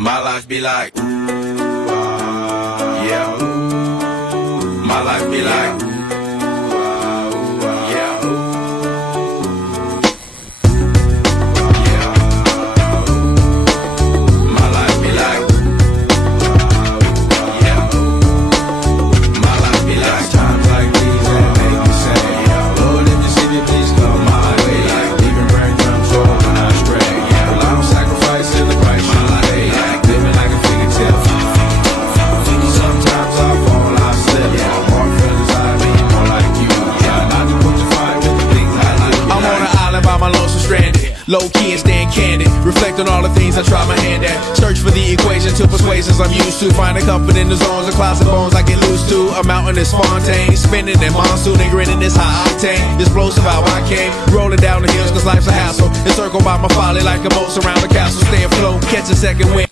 My life be like, yeah. My life be like, yeah. My life be like, yeah. My life be like times like these that make me say, Lord, if you see me, please come my way. Like leaving brain control when I stray. Yeah, well, I'm sacrificing the price you pay. Like living like a figure tale. Sometimes I fall, I slip. Yeah, more feelings I mean, more like you. Yeah, not to put your fire with the things I like. I'm on an island by my lonesome stranded. Low key and staying candid. Reflect on all the things I try my hand at. Search for the equation to persuasions I'm used to. Finding comfort in the zones of clouds and bones I get loose to. A mountain is Fontaine. Spinning in monsoon and grinning this high octane. Explosive how I came. Rolling down the hills cause life's a hassle. Encircled by my folly like a moat surround the castle. Stay afloat, catch a second wind.